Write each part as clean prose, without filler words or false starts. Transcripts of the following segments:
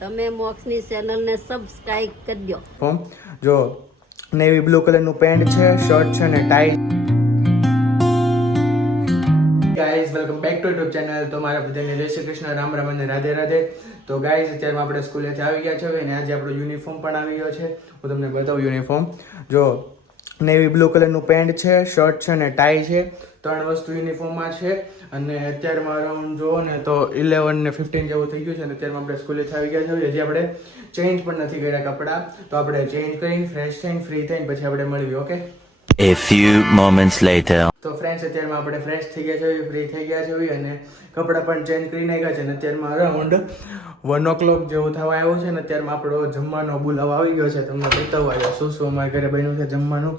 તમે મોક્ષની ચેનલને સબસ્ક્રાઇબ કરજો. જો નેવી બ્લુ કલરનું પેન્ટ છે, શર્ટ છે ને tie. Guys welcome back to YouTube channel. તો મારા બધાને જય શ્રી કૃષ્ણ, રામ રામ અને રાધે રાધે. તો ગાઈઝ અત્યારે આપણે સ્કૂલેથી આવી ગયા છે અને આજે આપણો યુનિફોર્મ પણ આવી ગયો છે. હું તમને બતાવું યુનિફોર્મ. જો નેવી બ્લુ કલરનું પેન્ટ છે, શર્ટ છે ને ટાઈ છે. 3 વસ્તુ યુનિફોર્મમાં છે અને અત્યારમાં અરાઉન્ડ જોવો ને તો 11 ને 15 જેવું થઈ ગયું છે અને અત્યારમાં આપણે સ્કૂલેથી આવી ગયા છે. હજી આપણે ચેન્જ પણ નથી કર્યા કપડાં, તો આપણે ચેન્જ કરીને ફ્રેશ થઈને ફ્રી થઈને પછી આપણે મળીએ. Okay. A few moments later. તો ફ્રેન્ડ્સ અત્યારમાં આપણે ફ્રેશ થઈ ગયા છે, ફ્રી થઈ ગયા છે અને કપડાં પણ ચેન્જ કરી નાખ્યા છે અને અત્યારમાં અરાઉન્ડ 1 o'clock જેવું થવા આવ્યું છે ને અત્યારમાં આપણો જમવાનો બોલાવો આવી ગયો છે. તમને બતાવવા આવ્યો શું શું અમારા ઘરે બન્યું છે જમવાનું.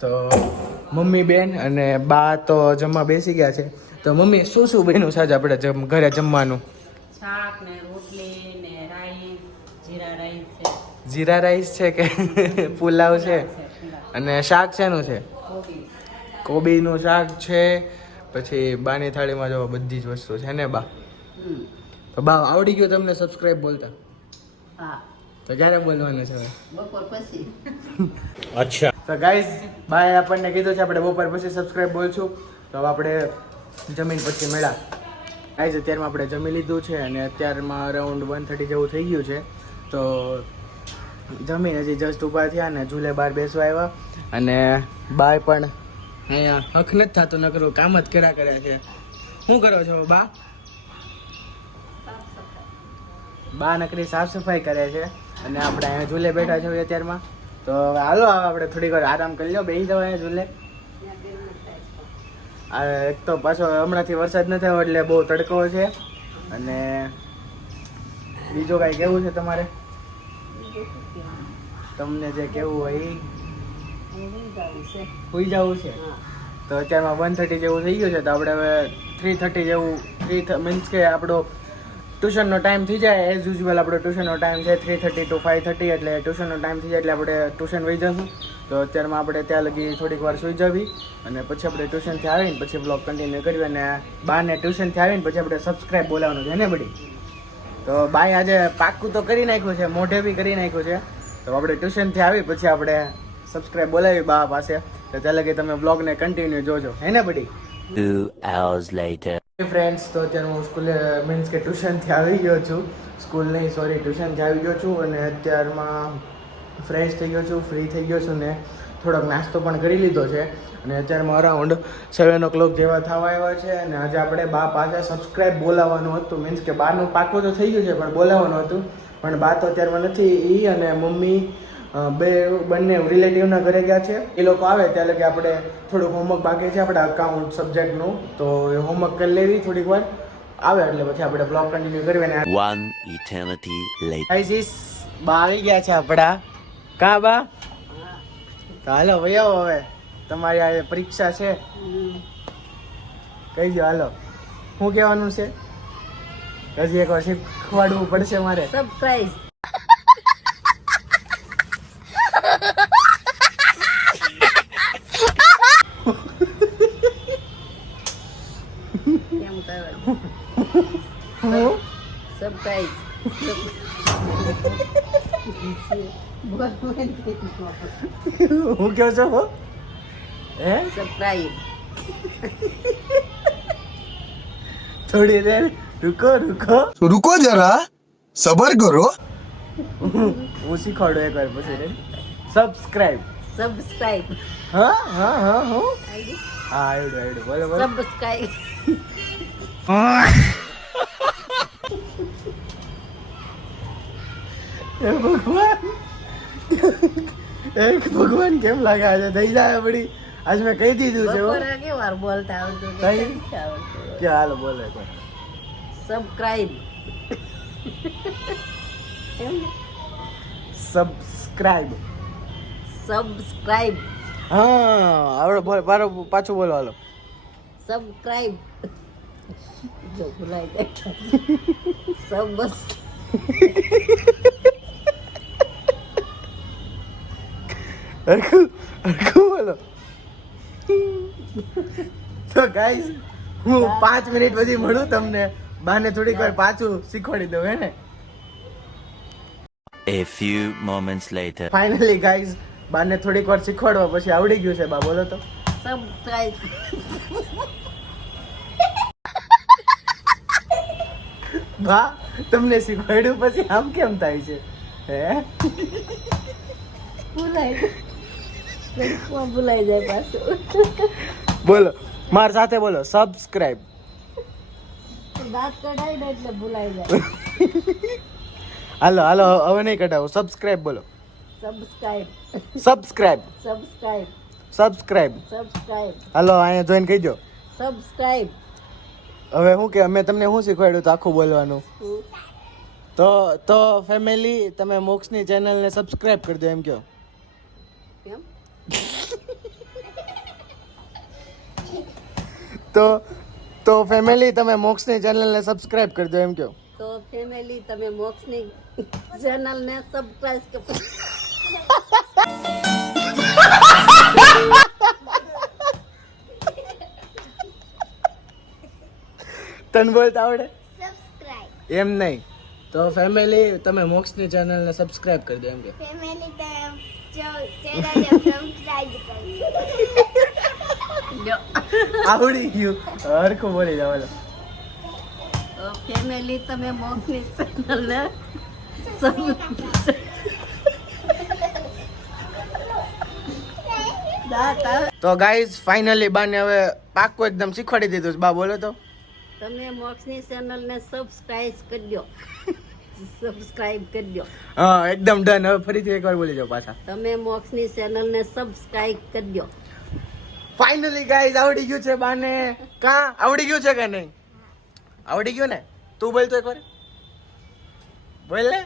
તો મમ્મી બેન અને બા તો જમવા બેસી ગયા છે. તો મમ્મી શું શું બન્યું છે આજે આપણે ઘરે જમવાનું? શાક ને રોટલી ને રાઈસ, જીરા રાઈસ છે. જીરા રાઈસ છે કે પુલાવ છે? અને શાક શેનું છે? કોબીનું શાક છે. પછી બાની થાળીમાં જો બધી જ વસ્તુ છે ને બા? તો બા આવડી ગયું તમને સબસ્ક્રાઇબ બોલતા? હા. તો ક્યારે બોલવાનું છે? બપોર પછી. અચ્છા. તો ગાઈઝ બાએ આપણને કીધું છે આપણે બપોર પછી સબસ્ક્રાઇબ બોલશું. તો હવે આપણે જમીન પછી મળ્યા. ગાઈઝ અત્યારમાં આપણે જમી લીધું છે અને અત્યારમાં અરાઉન્ડ 1:30 જેવું થઈ ગયું છે. તો જમીન હજી જસ્ટ ઊભા થયા ને ઝૂલે બહાર બેસવા આવ્યા અને બાય પણ અહીંયા હક નથી થતું, ન કરું કામ જ કર્યા કરે છે. શું કરો છો બા? બા નકરી સાફ સફાઈ કરે છે અને આપણે અહીંયા ઝૂલે બેઠા છીએ અત્યારમાં. તો હાલો આપણે થોડીક વાર આરામ કરી લો, બેસી જાવ અહીંયા ઝૂલે. એક તો પાછો હમણાંથી વરસાદ ન થયો એટલે બહુ તડકો છે. અને બીજું કાંઈ કેવું છે તમારે? તમને જે કેવું હોય સુઈ જવું છે. તો અત્યારમાં 1:30 જેવું થઈ ગયું છે. તો આપણે હવે 3:30 જેવું મીન્સ કે આપણો ટ્યુશનનો ટાઈમ થઈ જાય. એઝ યુઝ્યુઅલ આપણો ટ્યુશનનો ટાઈમ છે 3:30 to 5:30 એટલે ટ્યુશનનો ટાઈમ થઈ જાય એટલે આપણે ટ્યુશન વહી જશું. તો અત્યારમાં આપણે ત્યાં લગી થોડીક વાર સુઈ જવી અને પછી આપણે ટ્યુશનથી આવીને પછી બ્લોગ કન્ટિન્યુ કરવી અને બાને ટ્યુશનથી આવીને પછી આપણે સબસ્ક્રાઇબ બોલાવવાનું છે ને બધી. તો બાય આજે પાક્કું તો કરી નાખ્યું છે, મોઢે બી કરી નાખ્યું છે. તો આપણે ટ્યુશનથી આવી પછી આપણે સબસ્ક્રાઇબ બોલાવી બા પાસે. તો ત્યાં લગી તમે બ્લોગને કન્ટિન્યુ જોજો હે ને બધી. 2 hours later. ફ્રેન્ડ્સ તો અત્યારે હું સ્કૂલે મીન્સ કે ટ્યુશનથી આવી ગયો છું. સ્કૂલ નહીં સોરી ટ્યુશનથી આવી ગયો છું અને અત્યારમાં ફ્રેશ થઈ ગયો છું, ફ્રી થઈ ગયો છું ને થોડોક નાસ્તો પણ કરી લીધો છે અને અત્યારમાં અરાઉન્ડ 7 o'clock જેવા થવા આવ્યા છે અને આજે આપણે બા પાસે સબસ્ક્રાઇબ બોલાવવાનું હતું. મીન્સ કે બાનું પાકું તો થઈ ગયું છે પણ બોલાવવાનું હતું. પણ બા તો અત્યારમાં નથી. એ અને મમ્મી બંને રિલેટિવના ઘરે ગયા છે. એ લોકો આવે ત્યાં લગી આપણે થોડુંક હોમવર્ક બાકી છે આપણા અકાઉન્ટ સબ્જેક્ટનું. તો એ હોમવર્ક કરી લેવી થોડીક વાર, આવે એટલે પછી આપણે બ્લોગ કન્ટિન્યુ કરવી. અને 1 eternity later. ગાઈઝ બા આવી ગયા છે આપણા. કા બા? તો હાલો વયો હવે તમારી આ પરીક્ષા છે. કહી દો હાલો શું કહેવાનું છે? હજી એકવાર શીખવાડવું પડશે મારે. સબસ્ક્રાઇબ. કેમ કરવાનું? સબસ્ક્રાઇબ. હું કહો છો હે? સબસ્ક્રાઇબ. થોડી દેર રૂકો रुको जरा सबर करो. હું શીખવાડું એકવાર પછી. સબસ્ક્રાઇબ. સબસ્ક્રાઇબ. હા હા હા હું આઈડી હા આવડું બોલો બોલો. સબસ્ક્રાઇબ. એ ભગવાન એક ભગવાન કેમ લાગે આજે થઈ જાય પડી. આજ મેં કહી દીધું છે બપોરે કેવી વાર બોલતા આવડતું કઈ? નથી આવડતું. કે હાલો બોલે સબસ્ક્રાઇબ. સબસ્ક્રાઇબ. સબસ્ક્રાઇબ. હા આવડે બોલ પાછું બોલો હાલો. સબસ્ક્રાઇબ. જો ભૂલાઈ જાય. સબસ. હરખું બોલો. તો ગાઈસ હું 5 મિનિટ પછી મળું તમને. બાને થોડીક વાર પાછું શીખવાડી દઉં હે ને. A few moments later. Finally guys બાને થોડીક વાર શીખવાડવા પછી આવડી ગયું છે. બા બોલો તો. સબસ્ક્રાઇબ. બા તમને શીખવાડ્યું પછી આમ કેમ થાય છે હે? ભૂલાઈ જાય પાછું. બોલો માર સાથે બોલો સબસ્ક્રાઇબ. દાંત કઢાઈ ને એટલે ભૂલાઈ જાય. હાલો હાલો હવે નહીં કઢાવો. સબસ્ક્રાઇબ બોલો. Subscribe. Subscribe subscribe. Subscribe. Subscribe. હાલો અહીંયા જોઈન કહી દો. સબસ્ક્રાઇબ. હવે હું કે મેં તમને શું શીખવાડ્યું તો આખું બોલવાનું. તો ફેમિલી તમે મોક્ષની ચેનલને સબસ્ક્રાઇબ કરી દો એમ કહો. કેમ? તો ફેમિલી તમે મોક્ષની ચેનલને સબસ્ક્રાઇબ કરી દો એમ કહો. તો ફેમિલી તમે મોક્ષની ચેનલને સબસ્ક્રાઇબ કરો. તને બોલતા આવડે? સબસ્ક્રાઇબ. એમ નહીં તો ફેમિલી તમે મોક્ષની ચેનલને સબસ્ક્રાઇબ કરી દો એમ કે. ફેમિલી ચેનલને સબસ્ક્રાઇબ કરો. આવડી ગયું હરખું બોલી જાવ. હાલો. તો ફેમિલી તમે મોક્ષની ચેનલને તો ગાઈઝ ફાઇનલી બાને હવે પાક્કું એકદમ શીખવાડી દીધું છે. બા બોલો તો. તમે મોક્ષની ચેનલને સબસ્ક્રાઇબ કરી દો. સબસ્ક્રાઇબ કરી દો. હા એકદમ ડન. હવે ફરીથી એકવાર બોલી જાઓ પાછા. તમે મોક્ષની ચેનલને સબસ્ક્રાઇબ કરી દો. ફાઇનલી ગાઈઝ આવડી ગયું છે બાને. કા આવડી ગયું છે કે નહીં? આવડી ગયું ને? તું બોલ તો એકવાર. બોલ ને.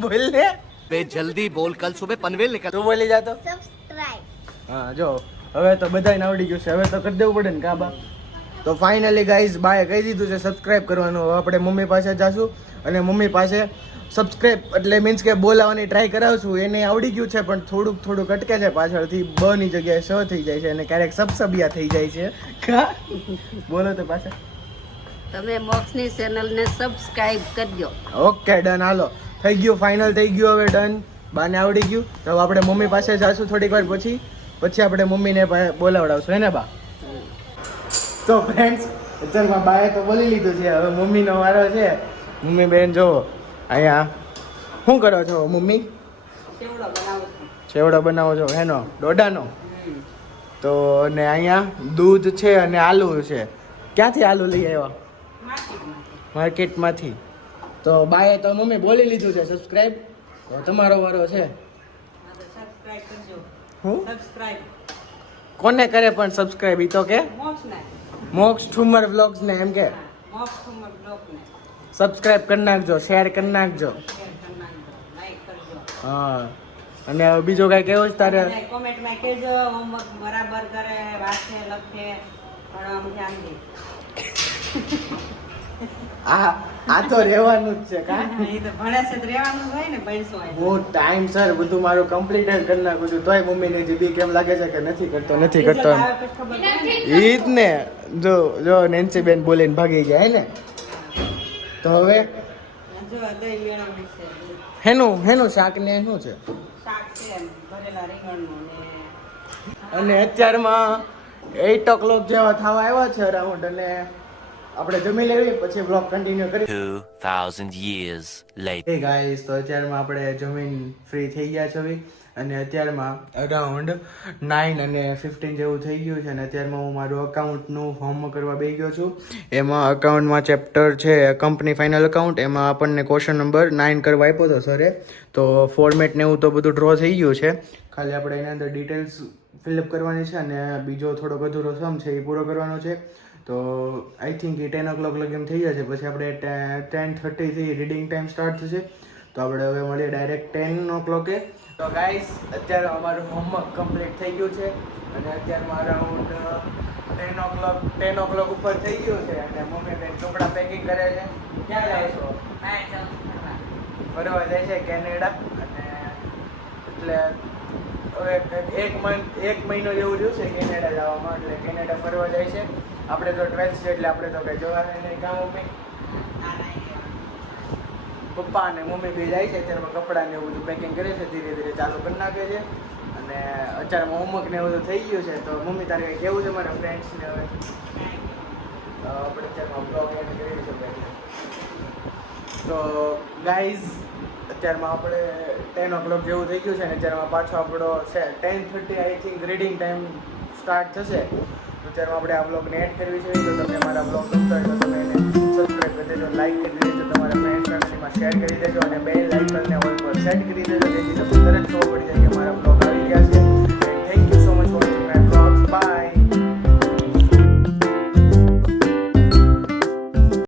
બોલ ને. बे जल्दी बोल कल सुबह पनवेल निकल. તું બોલી જા તો. સબસ્ક્રાઇબ. હા જો હવે તો બધાને આવડી ગયું છે. હવે તો કરી દેવું પડે ને કા બા? તો ફાઇનલી ગાઈઝ બાએ કહી દીધું છે સબસ્ક્રાઇબ કરવાનું. હવે આપણે મમ્મી પાસે જાશું અને મમ્મી પાસે સબસ્ક્રાઇબ એટલે મીન્સ કે બોલાવવાની ટ્રાય કરાવશું. એને આવડી ગયું છે પણ થોડુંક અટકે છે પાછળથી. બ ની જગ્યાએ સ થઈ જાય છે અને ક્યારેક સબસબિયા થઈ જાય છે. કા બોલો તો પાછા. તમે મોક્ષની ચેનલને સબસ્ક્રાઇબ કરી દો. Okay done. હાલો થઈ ગયું ફાઇનલ થઈ ગયું. હવે ડન બાને આવડી ગયું. તો હવે આપણે મમ્મી પાસે જાશું થોડીક વાર પછી આપણે મમ્મીને બોલાવડાવશું હે ને બા? તો ફ્રેન્ડ્સ અત્યારમાં બાએ તો બોલી લીધું છે. હવે મમ્મીનો વારો છે. મમ્મી બેન જો અહીંયા શું કરો છો મમ્મી? કેવડો બનાવું છું. ચેવડો બનાવો છો હેનો? ડોડાનો? તો ને અહીંયા દૂધ છે અને આલુ છે. ક્યાંથી આલુ લઈ આવ્યા? માર્કેટમાંથી. તો બાએ તો મમ્મી બોલી લીધું છે સબસ્ક્રાઇબ. તો તમારો વારો છે. સબસ્ક્રાઇબ કરજો. હું સબસ્ક્રાઇબ. કોને કરે પણ સબસ્ક્રાઇબ? ઈ તો કે મોક્ષને. મોક્ષ ઠુમર વ્લોગ્સ ને એમ કે મોક્ષ ઠુમર બ્લોગને સબસ્ક્રાઇબ કરી નાખજો, શેર કરી નાખજો. શેર કરી નાખજો, લાઈક કરજો. હા અને હવે બીજો કઈ કેવું છે તારે? અને કોમેન્ટમાં કહેજો હોમવર્ક બરાબર કરે, વાંચે, લખે, ભણવામાં ધ્યાન દે. આ તો રહેવાનું જ છે કા? એ તો ભણે છે તો રહેવાનું જ હોય ને, ભણશું હોય. હું ટાઈમ સર બધું મારું કમ્પ્લીટ જ કરી નાખું છું. તોય મમ્મીને જે બી કેમ લાગે છે કે નથી કરતો એમ. આવે પછી ખબર પડે ને. ઈ જ ને. જો નેન્સી બેન બોલીને ભાગી ગયા હે ને. તો હવે જો દહીં મેળવણી છે, હેનું શાક ને શું છે? શાક છે ભરેલા રીંગણનું ને અને અત્યારમાં 8 o'clock જેવા થવા આવ્યા છે અરાઉન્ડ. અને આપણે જમી લેવી પછી વ્લોગ કન્ટિન્યુ કરી. 2000 years later. હે ગાઈસ, તો અત્યારમાં આપણે જમીન ફ્રી થઈ ગયા છે હવે. અને અત્યારમાં અરાઉન્ડ 9 અને 15 જેવું થઈ ગયું છે. અને અત્યારમાં હું મારું અકાઉન્ટનું હોમવર્ક કરવા બેસી ગયો છું. એમાં અકાઉન્ટમાં ચેપ્ટર છે કંપની ફાઇનલ અકાઉન્ટ. એમાં આપણને ક્વેશ્ચન નંબર 9 કરવા આપ્યો હતો સરે. તો ફોર્મેટ ને એવું તો બધું ડ્રો થઈ ગયું છે. ખાલી આપણે એના અંદર ડિટેલ્સ ફિલઅપ કરવાની છે અને બીજો થોડોક અધૂરો સમ છે એ પૂરો કરવાનો છે. તો આઈ થિંક એ 10 o'clock લગીન થઈ જશે. પછી આપણે 10:30 થી રીડિંગ ટાઈમ સ્ટાર્ટ થશે. તો આપણે હવે મળીએ ડાયરેક્ટ 10 o'clock. તો ગાઈસ અત્યારે અમારું હોમવર્ક કમ્પ્લીટ થઈ ગયું છે. અને અત્યારમાં અરાઉન્ડ 10 o'clock ઉપર થઈ ગયું છે. અને મમ્મી બેન કપડાં પેકિંગ કરે છે. ક્યાં જાય છો? બહાર જાઉં છું ફરવા. ફરવા જાય છે કેનેડા. અને એટલે હવે એક મહિનો જેવું રહ્યું છે કેનેડા જવામાં. એટલે કેનેડા ફરવા જાય છે. આપણે તો 12th છે એટલે આપણે તો કઈ જવાના નહીં. કામ મમ્મી પપ્પા અને મમ્મી બે જાય છે અત્યારમાં કપડાં ને એવું બધું પેકિંગ કરે છે, ધીરે ધીરે ચાલુ કરી નાખે છે. અને અત્યારમાં હોમવર્ક ને એવું બધું થઈ ગયું છે. તો મમ્મી તારે કંઈ કેવું છે મારા ફ્રેન્ડ્સને હવે? આપણે અત્યારમાં બ્લોગ એન્ડ કરી છે. તો ગાઈઝ અત્યારમાં આપણે 10 o'clock જેવું થઈ ગયું છે ને અત્યારમાં પાછો આપણો 10:30 I think reading time start થશે. તો અત્યારમાં આપણે આ બ્લોગને એડ કરવી છે. જો તમને મારા બ્લોગ ગમતો હોય તો તમે એને સબસ્ક્રાઈબ કરી દેજો, લાઈક કરી દેજો, તમારા ફ્રેન્ડ ફેમિલીમાં શેર કરી દેજો અને બે લાઇકનને ઓલ પર સેટ કરી દેજો, જેથી તમને તરત ખબર પડી જાય કે મારા બ્લોગ આવી ગયા છે.